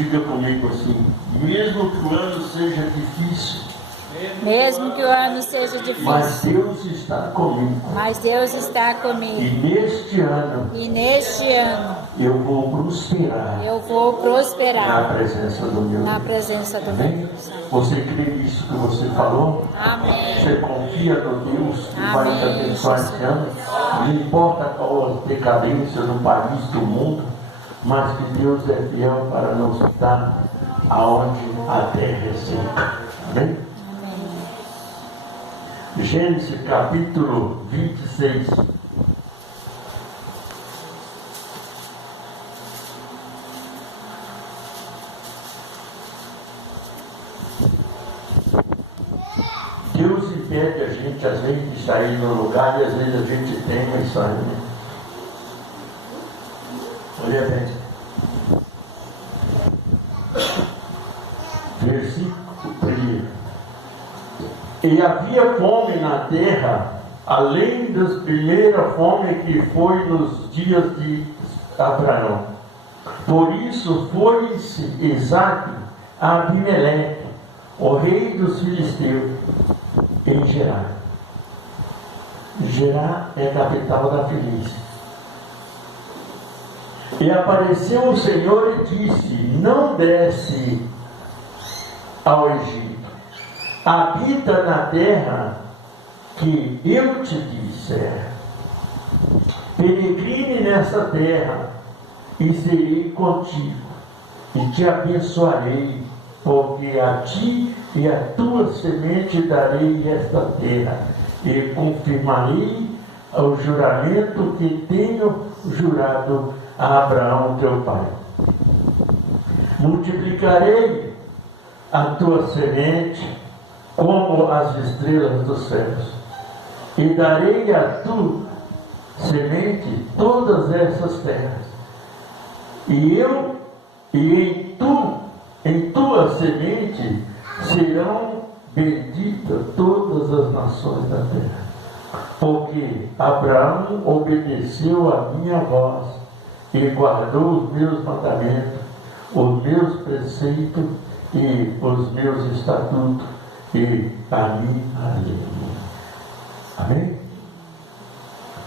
Diga comigo assim: mesmo que o ano seja difícil, mesmo que o ano seja difícil, mas Deus está comigo. mas Deus está E comigo. neste ano Eu vou prosperar na presença do meu na Deus. presença do Amém? meu Deus. Você crê nisso que você falou? Amém. Você confia no Deus que vai te Amém, abençoar Jesus. esse ano? Não importa qual a decadência no país, do mundo, mas que Deus é fiel para nos dar aonde a terra é seca. Amém? Gênesis capítulo 26. Deus impede a gente, às vezes, de sair no lugar e às vezes a gente tem e sai. Olha bem. Versículo 1. E havia fome na terra, além das primeiras fomes que foi nos dias de Abraão. Por isso foi-se Isaque a Abimeleque, o rei dos filisteus, em Gerar. Gerar é a capital da Filístia. E apareceu o Senhor e disse: não desce ao Egito, habita na terra que eu te disser. Peregrine nessa terra, e serei contigo, e te abençoarei, porque a ti e a tua semente darei esta terra, e confirmarei o juramento que tenho jurado a Abraão teu pai. Multiplicarei a tua semente como as estrelas dos céus, e darei a tua semente todas essas terras, e em tua semente serão benditas todas as nações da terra, porque Abraão obedeceu a minha voz e guardou os meus mandamentos, os meus preceitos e os meus estatutos e a minha lei. Amém?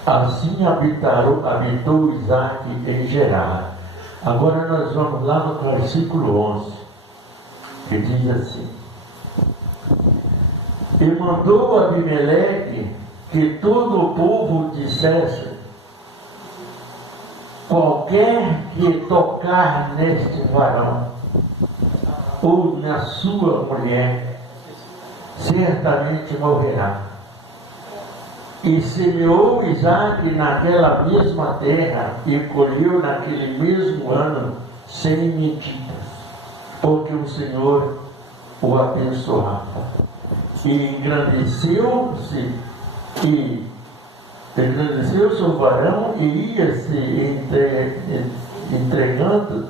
Assim habitou Isaque em Gerar. Agora nós vamos lá no versículo 11, que diz assim: e mandou Abimeleque que todo o povo dissesse: qualquer que tocar neste varão ou na sua mulher, certamente morrerá. E semeou Isaque naquela mesma terra e colheu naquele mesmo ano 100 medidas, porque o Senhor o abençoava. E engrandeceu-se o varão e ia se entregando,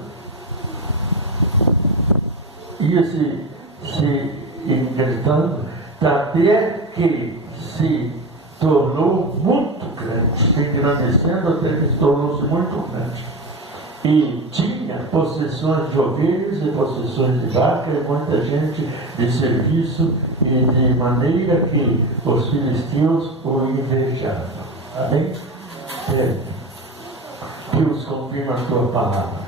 ia se engretando, até que se tornou muito grande, engrandecendo até que se tornou-se muito grande. E tinha possessões de ovelhas e possessões de vaca e muita gente de serviço, e de maneira que os filisteus o invejavam. Amém? Deus confirma a tua palavra.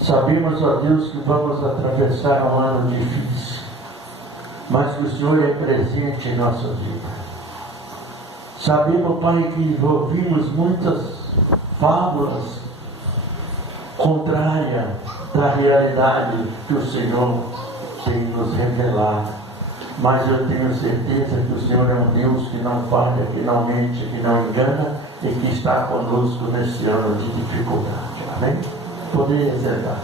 Sabemos, ó Deus, que vamos atravessar um ano difícil, mas que o Senhor é presente em nossa vida. Sabemos, Pai, que ouvimos muitas fábulas contrárias da realidade que o Senhor tem nos revelado. Mas eu tenho certeza que o Senhor é um Deus que não falha, que não mente, que não engana e que está conosco nesse ano de dificuldade. Amém? Poder reservar.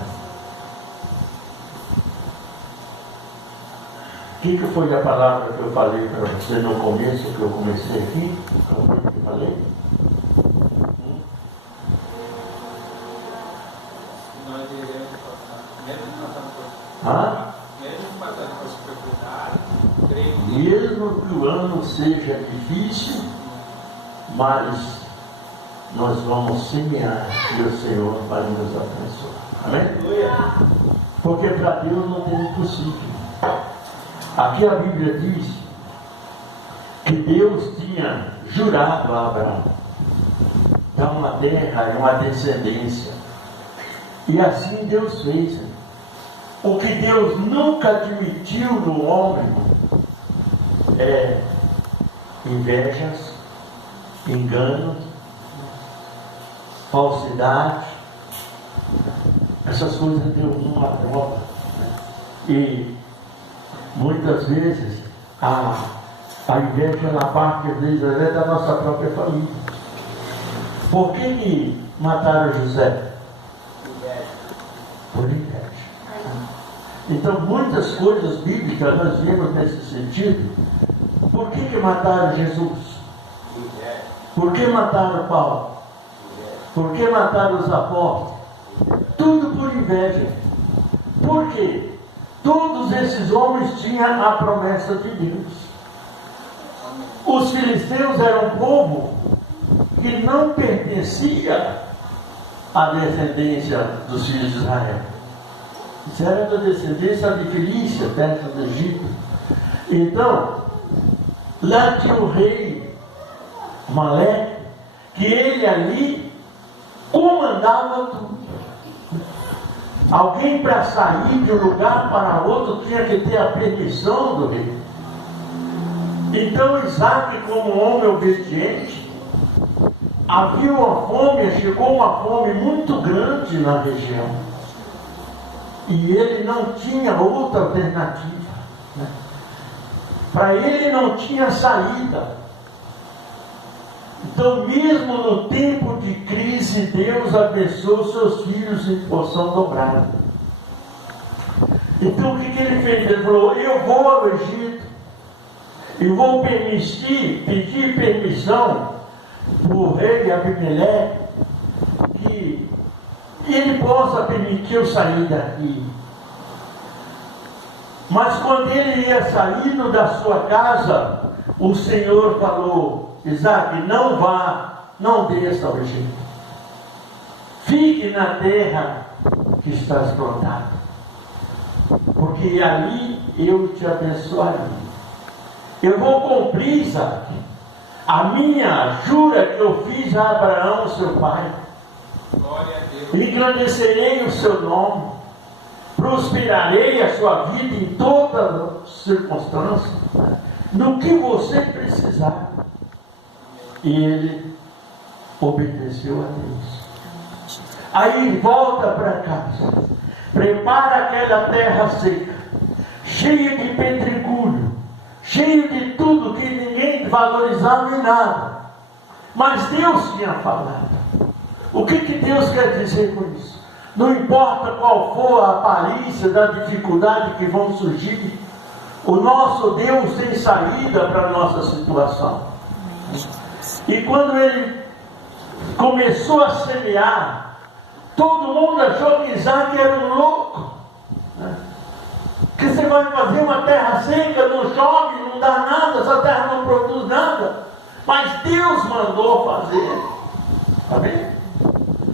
O que foi a palavra que eu falei para você no começo, que eu comecei aqui? Como foi que eu falei? Nós iremos passar, mesmo passando por dificuldade, mesmo que o ano seja difícil, mas nós vamos semear e o Senhor vai nos abençoar. Amém? Porque para Deus não tem impossível. Aqui a Bíblia diz que Deus tinha jurado a Abraão dar uma terra e uma descendência. E assim Deus fez. O que Deus nunca admitiu no homem é invejas, enganos, falsidade. Essas coisas Deus não aprova. E muitas vezes a inveja na parte às vezes é da nossa própria família. Por que mataram José? Por inveja. Então muitas coisas bíblicas nós vemos nesse sentido. Por que mataram Jesus? Por que mataram Paulo? Por que mataram os apóstolos? Tudo por inveja. Por quê? Todos esses homens tinham a promessa de Deus. Os filisteus eram um povo que não pertencia à descendência dos filhos de Israel. Isso era da descendência de Filícia, terra do Egito. Então, lá tinha o rei Maleque, que ele ali comandava tudo. Alguém para sair de um lugar para outro tinha que ter a permissão do rei. Então Isaac, como homem obediente, havia uma fome, chegou uma fome muito grande na região. E ele não tinha outra alternativa. Para ele não tinha saída. Então, mesmo no tempo de crise, Deus abençoou seus filhos em porção dobrada. Então, o que ele fez? Ele falou: eu vou ao Egito e vou pedir permissão para o rei Abimeleque que ele possa permitir eu sair daqui. Mas quando ele ia saindo da sua casa, o Senhor falou: Isaac, não vá, não desça ao Egito. Fique na terra que estás plantado, porque ali eu te abençoarei. Eu vou cumprir, Isaac, a minha jura que eu fiz a Abraão, seu pai. Glória a Deus. Engrandecerei o seu nome, prosperarei a sua vida em todas as circunstâncias, no que você precisar. E ele obedeceu a Deus. Aí volta para casa, prepara aquela terra seca, cheia de pedregulho, cheia de tudo que ninguém valorizava em nada, mas Deus tinha falado. O que Deus quer dizer com isso? Não importa qual for a aparência da dificuldade que vão surgir, o nosso Deus tem saída para a nossa situação. E quando ele começou a semear, todo mundo achou que Isaac era um louco. Que você vai fazer uma terra seca, não chove, não dá nada, essa terra não produz nada. Mas Deus mandou fazer. Amém?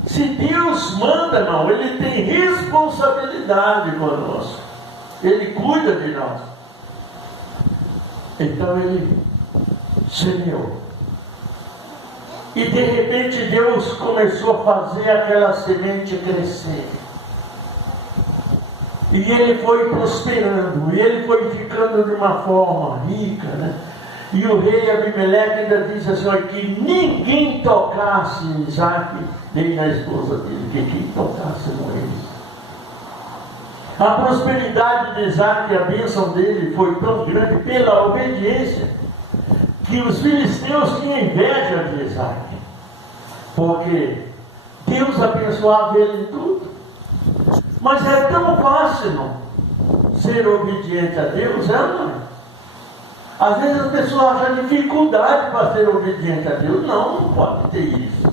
Se Deus manda, não, Ele tem responsabilidade conosco. Ele cuida de nós. Então ele semeou. E de repente Deus começou a fazer aquela semente crescer. E ele foi prosperando, e ele foi ficando de uma forma rica, né? E o rei Abimeleque ainda disse assim: olha, que ninguém tocasse Isaac, nem na esposa dele, que quem tocasse com eles. A prosperidade de Isaac e a bênção dele foi tão grande pela obediência, que os filisteus tinham inveja de Isaac, porque Deus abençoava ele em tudo. Mas é tão fácil ser obediente a Deus, não é? Às vezes as pessoas acham dificuldade para ser obediente a Deus. Não pode ter isso.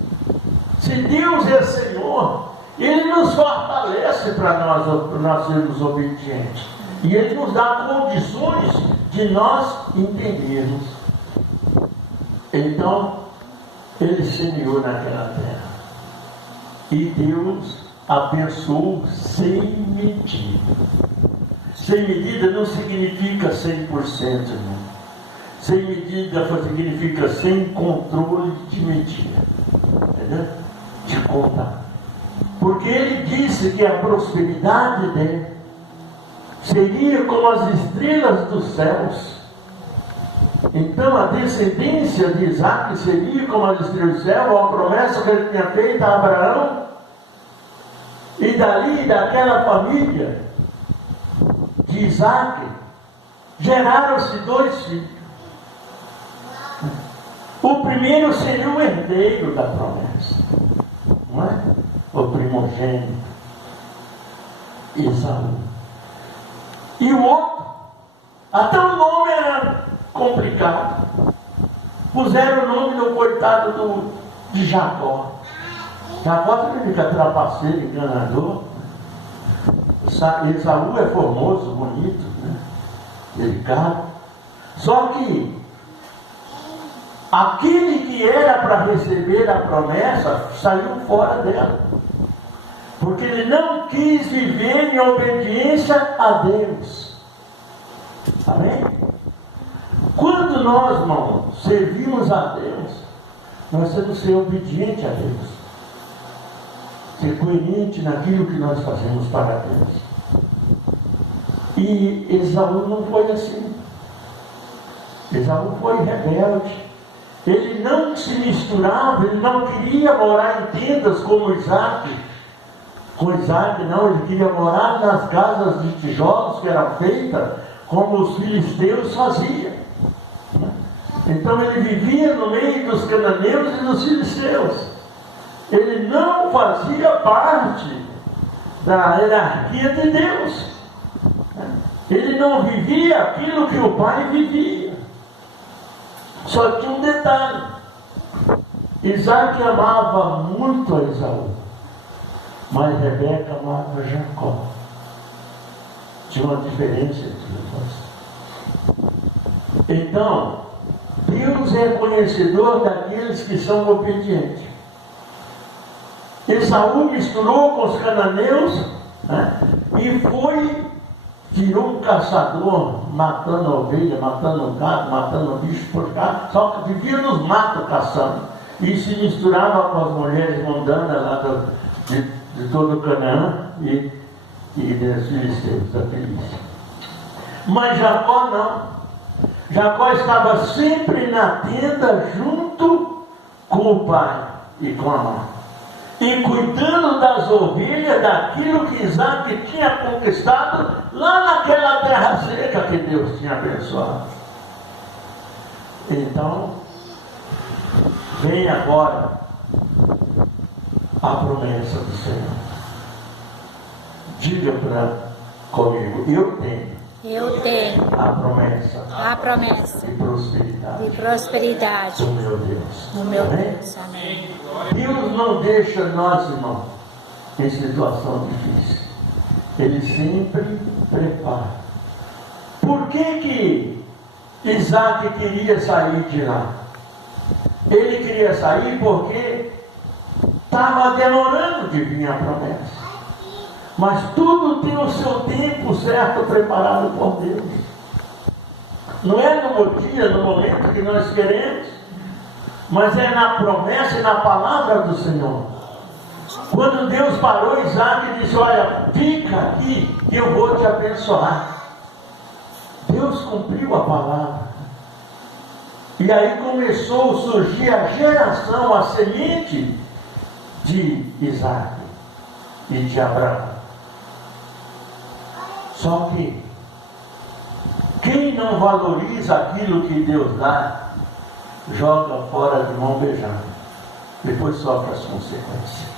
Se Deus é Senhor, Ele nos fortalece para nós sermos obedientes. E Ele nos dá condições de nós entendermos. Então, ele semeou naquela terra. E Deus abençoou sem medida. Sem medida não significa 100%, não. Sem medida significa sem controle de medida. Entendeu? De contar. Porque ele disse que a prosperidade dele seria como as estrelas dos céus. Então a descendência de Isaac seria como as estrelas do céu, a promessa que ele tinha feito a Abraão. E dali, daquela família de Isaac, geraram-se 2 filhos. O primeiro seria o herdeiro da promessa, não é? O primogênito, Esaú. E o outro, até o nome era complicado. Puseram o nome do coitado de Jacó. Jacó significa trapaceiro, enganador. Esaú é formoso, bonito, né? Delicado. Só que aquele que era para receber a promessa saiu fora dela, porque ele não quis viver em obediência a Deus. Amém? Quando nós, irmãos, servimos a Deus, nós temos que ser obedientes a Deus, ser coerente naquilo que nós fazemos para Deus. E Esaú não foi assim. Esaú foi rebelde. Ele não se misturava, ele não queria morar em tendas como Isaac. Com Isaac não, ele queria morar nas casas de tijolos que eram feitas como os filisteus faziam. Então ele vivia no meio dos cananeus e dos filisteus. Ele não fazia parte da hierarquia de Deus. Ele não vivia aquilo que o pai vivia. Só tinha um detalhe: Isaac amava muito a Esaú, mas Rebeca amava Jacó. Tinha uma diferença entre os dois. Então, Deus é conhecedor daqueles que são obedientes. Esaú misturou com os cananeus, né? E virou um caçador, matando ovelha, matando gado, matando bicho por cá, só que vivia nos matos caçando. E se misturava com as mulheres mundanas lá de todo o Canaã e dos filisteus, da Felícia. Mas Jacó não. Jacó estava sempre na tenda junto com o pai e com a mãe, e cuidando das ovelhas, daquilo que Isaac tinha conquistado lá naquela terra seca que Deus tinha abençoado. Então, vem agora a promessa do Senhor. Diga comigo: eu tenho a promessa de prosperidade do meu Deus. No meu Deus. Amém. Deus não deixa nós, irmãos, em situação difícil. Ele sempre prepara. Por que Isaac queria sair de lá? Ele queria sair porque estava demorando de vir a promessa. Mas tudo tem o seu tempo certo preparado por Deus. Não é no dia, no momento que nós queremos, mas é na promessa e na palavra do Senhor. Quando Deus parou Isaac e disse: olha, fica aqui que eu vou te abençoar. Deus cumpriu a palavra. E aí começou a surgir a geração, a semente de Isaac e de Abraão. Só que quem não valoriza aquilo que Deus dá, joga fora de mão beijando, depois sofre as consequências.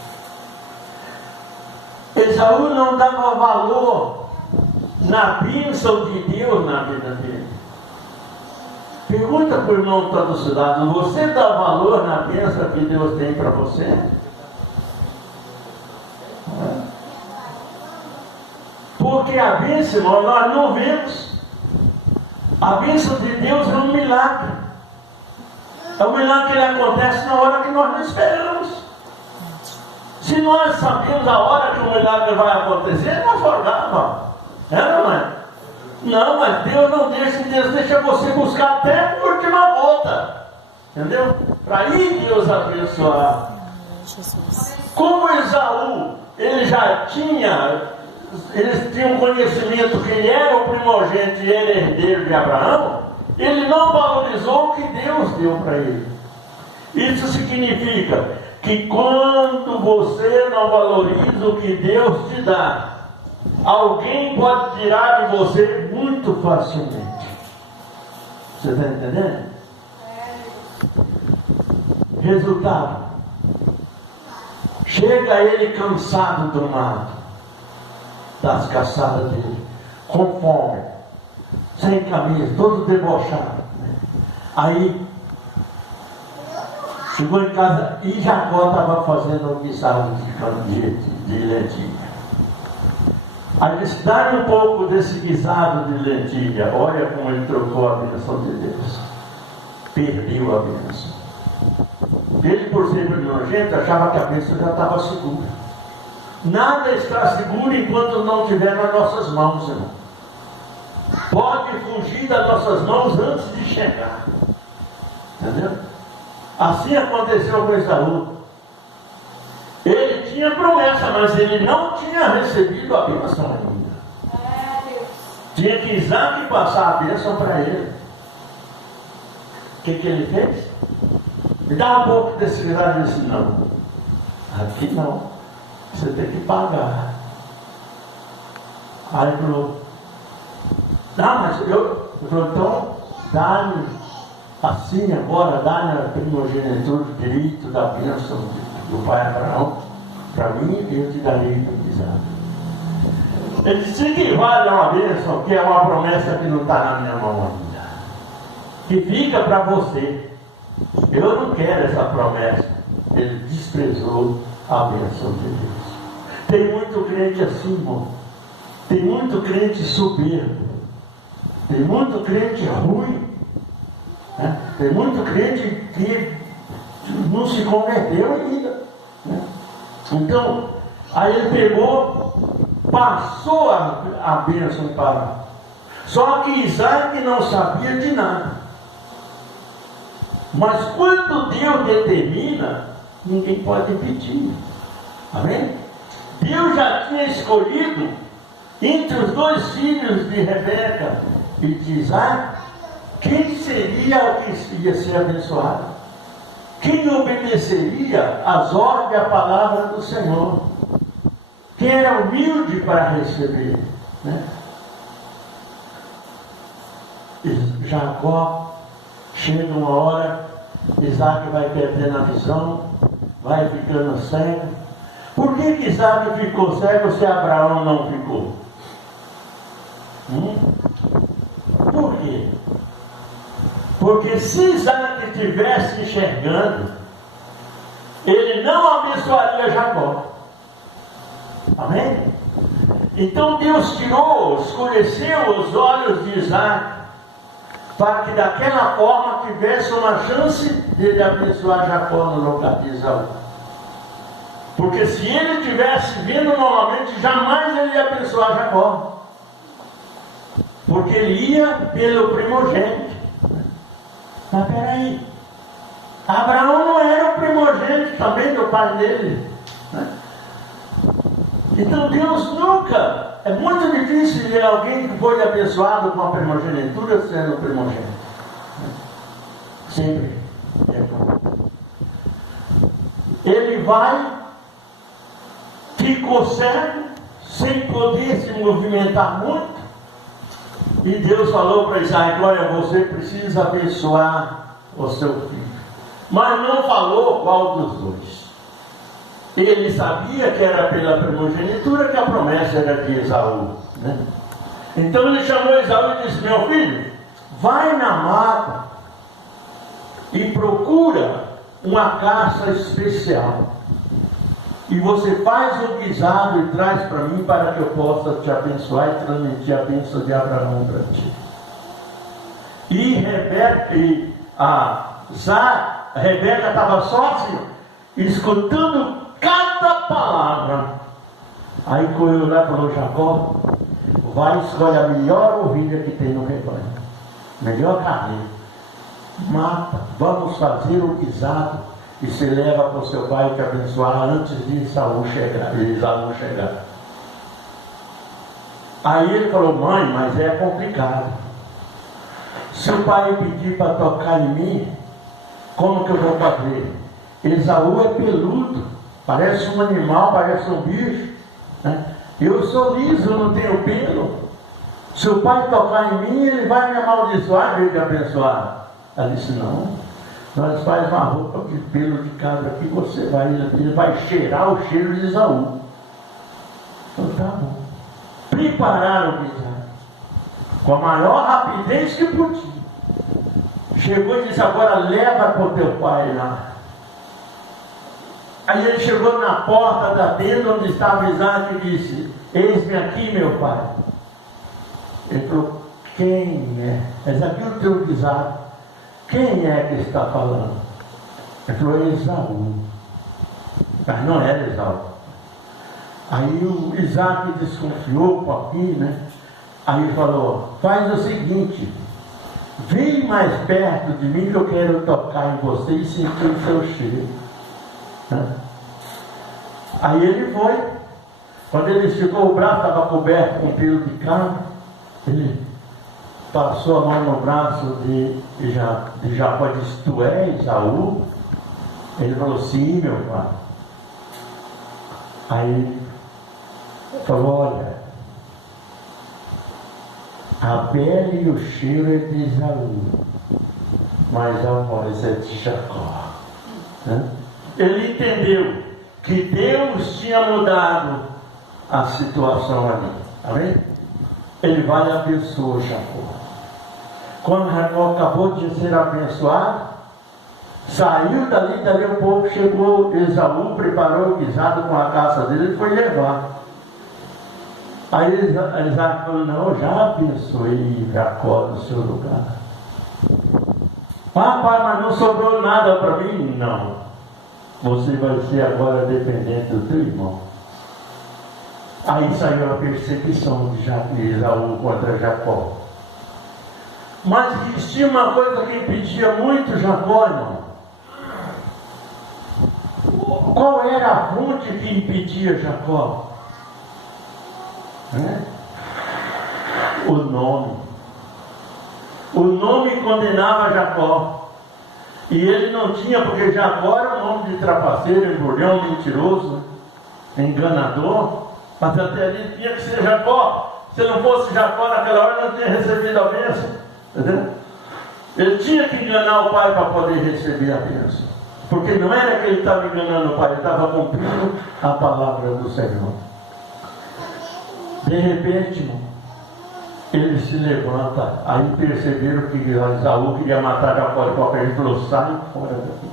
Esaú não dava valor na bênção de Deus na vida dele. Pergunta para o irmão que está do seu lado: você dá valor na bênção que Deus tem para você? Porque a bênção, nós não vemos. A bênção de Deus é um milagre. É um milagre que ele acontece na hora que nós não esperamos. Se nós sabemos a hora que o milagre vai acontecer, nós orávamos. É ou não é? Não, mas Deus não deixa, Deus deixa você buscar até a última volta. Entendeu? Para aí Deus abençoar. Jesus. Como Esaú, eles tinham conhecimento que ele era o primogênito e ele herdeiro de Abraão, ele não valorizou o que Deus deu para ele. Isso significa que quando você não valoriza o que Deus te dá, alguém pode tirar de você muito facilmente. Você está entendendo? Resultado: chega ele cansado do mato, das caçadas dele, com fome, sem camisa, todo debochado, né? Aí chegou em casa e Jacó estava fazendo um guisado de lentilha. Aí disse: dá-me um pouco desse guisado de lentilha. Olha como ele trocou a bênção de Deus. Perdeu a bênção. Ele, por ser nojento, achava que a bênção já estava segura. Nada está seguro enquanto não estiver nas nossas mãos, irmão. Pode fugir das nossas mãos antes de chegar. Entendeu? Assim aconteceu com Esaú. Ele tinha promessa, mas ele não tinha recebido a bênção ainda. Tinha que Isaac passar a bênção para ele. O que ele fez? Me dá um pouco desse guisado. Ele disse: não, aqui não, você tem que pagar. Aí ele falou: não, mas eu falou: então dá-me assim agora, dá-me a primogenitura, o direito da bênção do pai Abraão para mim, e eu te darei o guisado. Ele disse que vale uma bênção, que é uma promessa que não está na minha mão ainda, que fica para você. Eu não quero essa promessa. Ele desprezou a bênção de Deus. Tem muito crente assim, irmão. Tem muito crente soberbo. Tem muito crente ruim, né? Tem muito crente que não se converteu ainda, né? Então, aí ele pegou, passou a bênção para. Só que Isaac não sabia de nada. Mas quando Deus determina, ninguém pode impedir. Amém? Deus já tinha escolhido entre os dois filhos de Rebeca e de Isaac quem seria o que ia ser abençoado, quem obedeceria às ordens e à palavra do Senhor, quem era humilde para receber, né? E Jacó, chega uma hora, Isaac vai perdendo a visão, vai ficando cego. Por que Isaac ficou cego se Abraão não ficou? Por quê? Porque se Isaac estivesse enxergando, ele não abençoaria Jacó. Amém? Então Deus escureceu os olhos de Isaac, para que daquela forma tivesse uma chance de ele abençoar Jacó no lugar de Esaú. Porque se ele tivesse vindo novamente, jamais ele ia abençoar Jacó. Porque ele ia pelo primogênito. Mas peraí, Abraão não era o primogênito também do pai dele, né? Então Deus nunca, é muito difícil ver alguém que foi abençoado com a primogenitura sendo primogênito. Sempre é bom. Ele vai, ficou cego, sem poder se movimentar muito, e Deus falou para Isaac: olha, você precisa abençoar o seu filho. Mas não falou qual dos dois. Ele sabia que era pela primogenitura que a promessa era de Esaú, né? Então ele chamou Esaú e disse: meu filho, vai na mata e procura uma caça especial, e você faz o guisado e traz para mim, para que eu possa te abençoar e transmitir a bênção de Abraão para ti. E A Rebeca estava só assim, escutando cada palavra. Aí correu lá e falou: Jacó, vai, escolhe a melhor ovelha que tem no rebanho, melhor carneiro, mata, vamos fazer o guisado, e se leva para o seu pai te abençoar antes de Esaú chegar. Aí ele falou: mãe, mas é complicado. Se o pai pedir para tocar em mim, como que eu vou fazer? Esaú é peludo, parece um animal, parece um bicho, né? Eu sou liso, não tenho pelo. Se o pai tocar em mim, ele vai me amaldiçoar em vez de abençoar. Ela disse: não, nós faz uma roupa de pelo de cabra aqui, você vai, ele vai cheirar o cheiro de Esaú. Então tá bom. Prepararam o guisado com a maior rapidez que podia. Chegou e disse: agora leva para o teu pai lá. Aí ele chegou na porta da tenda onde estava Isaac e disse: eis-me aqui, meu pai. Ele falou: quem é? Esse aqui é o teu guisado. Quem é que está falando? Ele falou: é Esaú. Mas não era Esaú. Aí o Isaac desconfiou com a filha, né? Aí falou: faz o seguinte, vem mais perto de mim que eu quero tocar em você e sentir o seu cheiro. Aí ele foi. Quando ele esticou o braço, estava coberto com pelo de cabra. Ele passou a mão no braço de Jacó e disse: tu és Esaú? Ele falou: sim, meu pai. Aí ele falou: olha, a pele e o cheiro é de Esaú, mas a voz é de Jacó. Ele entendeu que Deus tinha mudado a situação ali. Amém? Ele vai e abençoa Jacó. Quando Jacó acabou de ser abençoado, saiu dali um pouco, chegou Esaú, preparou o guisado com a caça dele e foi levar. Aí Isaac falou: não, eu já abençoei Jacó no seu lugar. Ah, pai, mas não sobrou nada para mim? Não. Você vai ser agora dependente do teu irmão. Aí saiu a perseguição de Esaú contra Jacó. Mas existia uma coisa que impedia muito Jacó, irmão. Qual era a fonte que impedia Jacó? O nome. O nome condenava Jacó. E ele não tinha, porque Jacó era um nome de trapaceiro, embrulhão, mentiroso, enganador. Mas até ali tinha que ser Jacó. Se não fosse Jacó naquela hora, não tinha recebido a bênção. Entendeu? Ele tinha que enganar o pai para poder receber a bênção. Porque não era que ele estava enganando o pai, ele estava cumprindo a palavra do Senhor. De repente, irmão, ele se levanta. Aí perceberam que Esaú queria matar Jacó de qualquer jeito. Ele falou: sai fora daqui,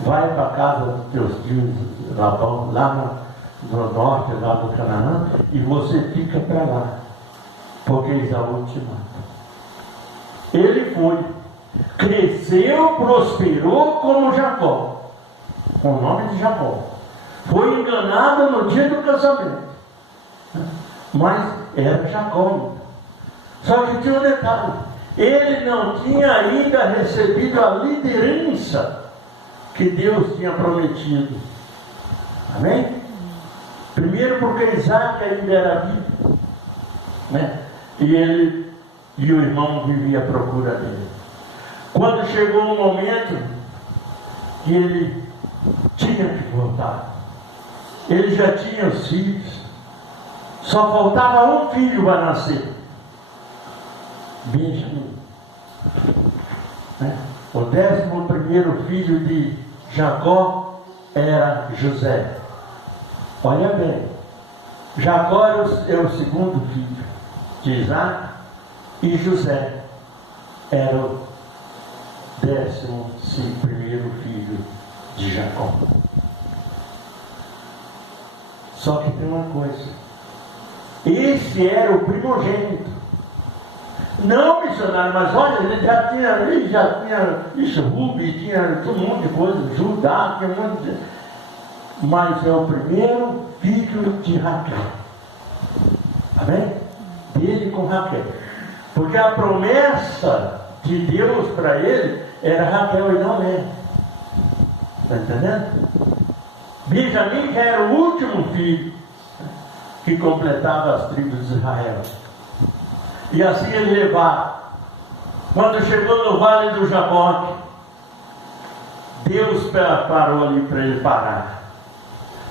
vai para a casa dos teus tios Labão, lá no norte, lá do Canaã, e você fica para lá, porque Esaú te mata. Ele foi, cresceu, prosperou como Jacó, com o nome de Jacó. Foi enganado no dia do casamento, mas era Jacó. Só que tinha um detalhe: ele não tinha ainda recebido a liderança que Deus tinha prometido. Amém? Primeiro porque Isaac ainda era vivo, né? E o irmão vivia à procura dele. Quando chegou um momento que ele tinha que voltar, ele já tinha os filhos, só faltava um filho para nascer, Benjamim, né? O 11º filho de Jacó era José. Olha bem, Jacó é o segundo filho de Isaac, e José era o 11º filho de Jacó. Só que tem uma coisa: esse era o primogênito. Não missionário, mas olha, ele já tinha Rubi, tinha um monte de coisa, Judá, tinha um monte de... Mas é o primeiro filho de Raquel. Amém? Dele com Raquel. Porque a promessa de Deus para ele era Raquel e não ele. Está entendendo? Benjamim já era o último filho que completava as tribos de Israel. E assim ele levava. Quando chegou no vale do Jaboque, Deus parou ali para ele parar.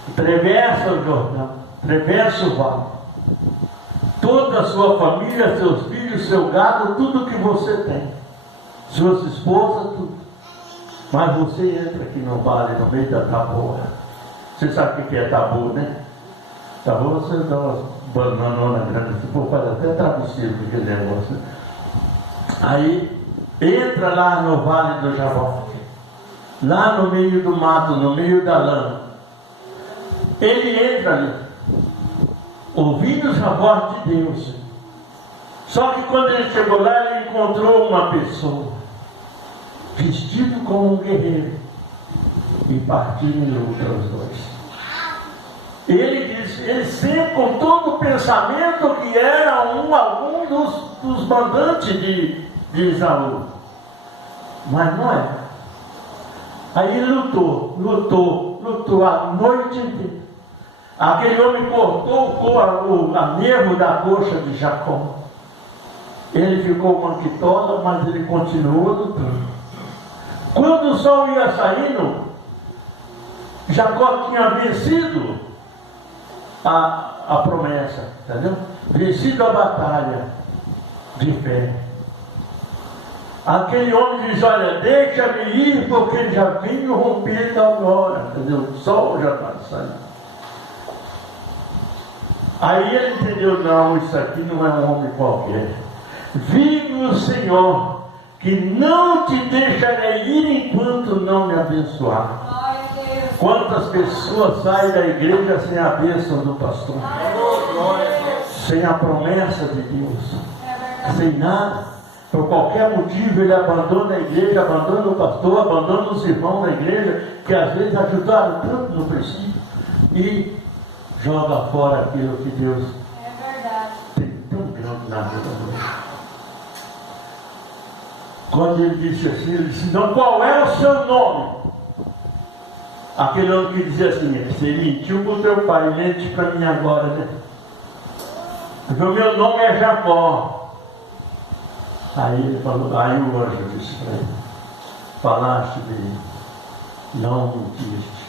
Atravessa o Jordão, atravessa o vale. Toda a sua família, seus filhos, seu gado, tudo que você tem. Suas esposas, tudo. Mas você entra aqui no vale, no meio da taboa. Você sabe o que é tabu, né? Tabu você dá uma bananona grande, você faz até travesseiro com aquele negócio. Aí, entra lá no vale do Jaboque. Lá no meio do mato, no meio da lama. Ele entra ali, ouvindo os voz de Deus. Só que quando ele chegou lá, ele encontrou uma pessoa, vestido como um guerreiro, e partiram em luta os dois. Ele disse, ele sempre com todo o pensamento que era algum dos mandantes de Isaú. Mas não é. Aí ele lutou a noite inteira. Aquele homem cortou a nervo da coxa de Jacó. Ele ficou manquitola, mas ele continuou lutando. Quando o sol ia saindo, Jacó tinha vencido a promessa, entendeu? Vencido a batalha de fé. Aquele homem diz, olha, deixa-me ir, porque já vinho rompido agora, entendeu? O sol já está saindo. Aí ele entendeu, não, isso aqui não é um homem qualquer. Vive o Senhor, que não te deixarei ir enquanto não me abençoar. Quantas pessoas saem da igreja sem a bênção do pastor? Sem a promessa de Deus. Sem nada. Por qualquer motivo ele abandona a igreja, abandona o pastor, abandona os irmãos da igreja, que às vezes ajudaram tanto no princípio, e joga fora aquilo que Deus tem tão grande na vida dele. Quando ele disse assim, ele disse, então qual é o seu nome? Aquele homem que dizia assim, você mentiu para o teu pai, mente para mim agora, né? Porque o meu nome é Jacó. Aí ele falou, aí o anjo disse para ele, falaste dele, não mentiste.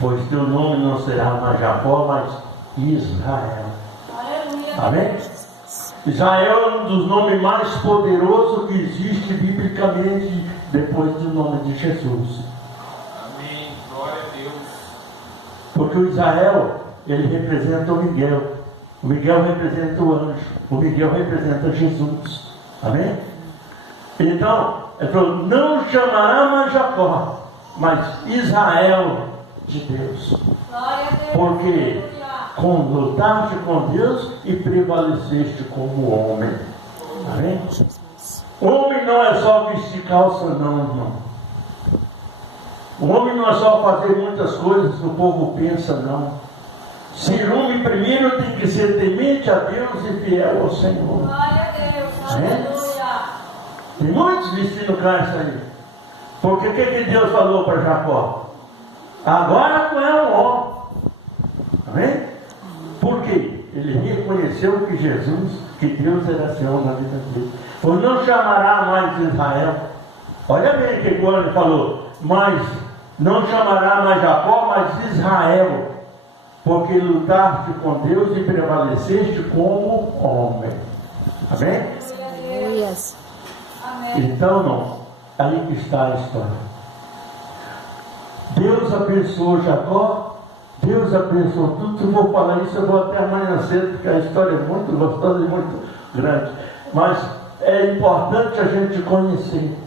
Pois teu nome não será mais Jacó, mas Israel. Amém? Israel é um dos nomes mais poderosos que existe biblicamente depois do nome de Jesus. Amém. Glória a Deus. Porque o Israel, ele representa o Miguel. O Miguel representa o anjo. O Miguel representa Jesus. Amém? Então, ele falou, não chamará mais Jacó, mas Israel de Deus. Porque lutaste com Deus e prevaleceste como homem. Amém? Homem não é só vestir calça, não, irmão. O homem não é só fazer muitas coisas que o povo pensa, não. Ser homem primeiro tem que ser temente a Deus e fiel ao Senhor. Glória a Deus, aleluia. Tem muitos vestindo Cristo aí. Porque o que Deus falou para Jacó? Agora tu é um homem. Amém? Por quê? Ele reconheceu que que Deus era Senhor na vida dele. Pois não chamará mais Israel. Olha bem o que o anjo falou. Mas não chamará mais Jacó, mas Israel. Porque lutaste com Deus e prevaleceste como homem. Amém? Yes. Então não. Aí que está a história. Deus abençoou Jacó. Deus abençoou tudo. Se eu vou falar isso, eu vou até amanhã cedo, porque a história é muito gostosa e muito grande. Mas é importante a gente conhecer.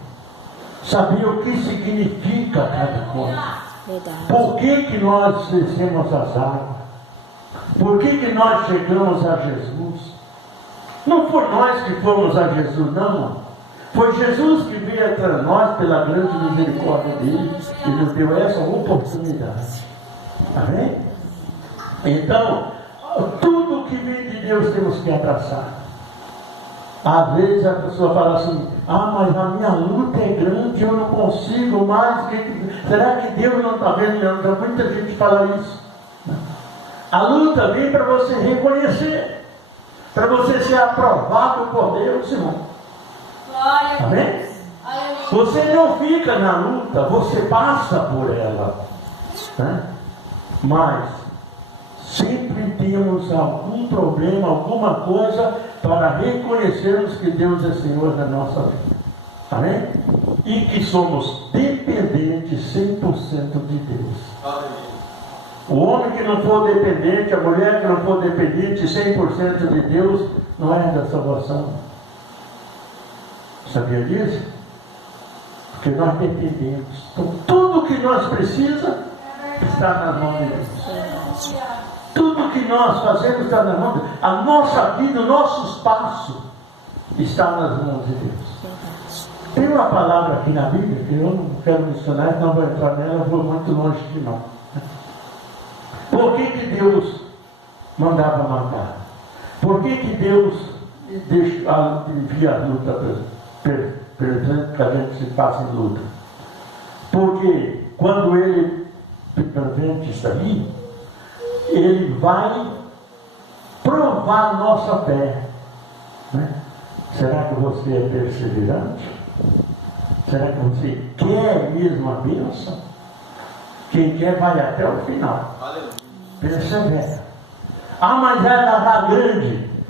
Saber o que significa cada coisa. Verdade. Por que nós descemos as águas? Por que nós chegamos a Jesus? Não foi nós que fomos a Jesus, não. Foi Jesus que veio até nós pela grande misericórdia dele e nos deu essa oportunidade. Amém? Então, tudo que vem de Deus temos que abraçar. Às vezes a pessoa fala assim: mas a minha luta é grande, eu não consigo mais. Será que Deus não está vendo? Não, muita gente fala isso. A luta vem para você reconhecer, para você ser aprovado por Deus, irmão. Amém? Você não fica na luta, você passa por ela, né? Mas sempre temos algum problema, alguma coisa para reconhecermos que Deus é Senhor da nossa vida. Amém? E que somos dependentes 100% de Deus. O homem que não for dependente, a mulher que não for dependente 100% de Deus, não é da salvação. Sabia disso? Porque nós dependemos. Então, tudo que nós precisamos está nas mãos de Deus. Tudo que nós fazemos está nas mãos de Deus. A nossa vida, o nosso espaço está nas mãos de Deus. Tem uma palavra aqui na Bíblia que eu não quero mencionar, não vou entrar nela, vou muito longe de não. Por que Deus mandava matar? Por que Deus envia a luta presente que a gente se passa em luta? Porque quando Ele presente isso aí, Ele vai provar a nossa fé, né? Será que você é perseverante? Será que você quer mesmo a bênção? Quem quer vai até o final. Persevera. Mas ela está grande.